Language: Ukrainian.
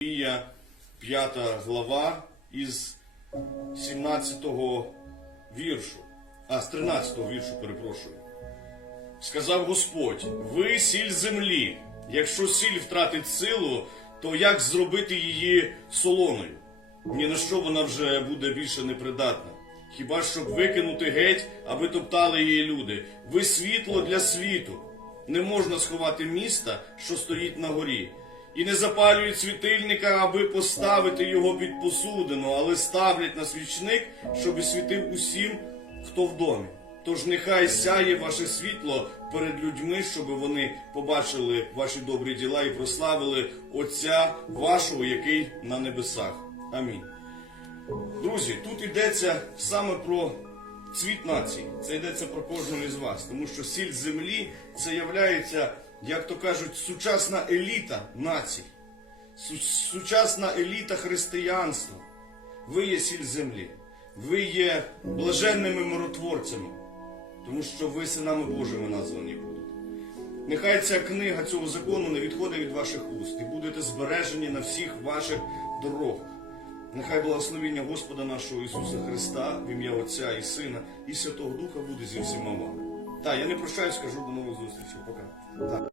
Ія, 5 глава із 17-го віршу, а з 13-го віршу, перепрошую. Сказав Господь: ви сіль землі. Якщо сіль втратить силу, то як зробити її солоною? Ні на що вона вже буде більше непридатна. Хіба щоб викинути геть, аби топтали її люди. Ви світло для світу. Не можна сховати міста, що стоїть на горі. І не запалюють світильника, аби поставити його під посудину, але ставлять на свічник, щоб світив усім, хто в домі. Тож нехай сяє ваше світло перед людьми, щоб вони побачили ваші добрі діла і прославили Отця вашого, який на небесах. Амінь. Друзі, тут йдеться саме про цвіт нації. Це йдеться про кожного із вас, тому що сіль землі це являється, як то кажуть, сучасна еліта націй, сучасна еліта християнства. Ви є сіль землі, ви є блаженними миротворцями, тому що ви синами Божими названі будете. Нехай ця книга цього закону не відходить від ваших уст і будете збережені на всіх ваших дорогах. Нехай благословіння Господа нашого Ісуса Христа, в ім'я Отця і Сина і Святого Духа буде зі всіма вами. Так, я не прощаюсь, скажу до нових зустрічей. Пока. Так.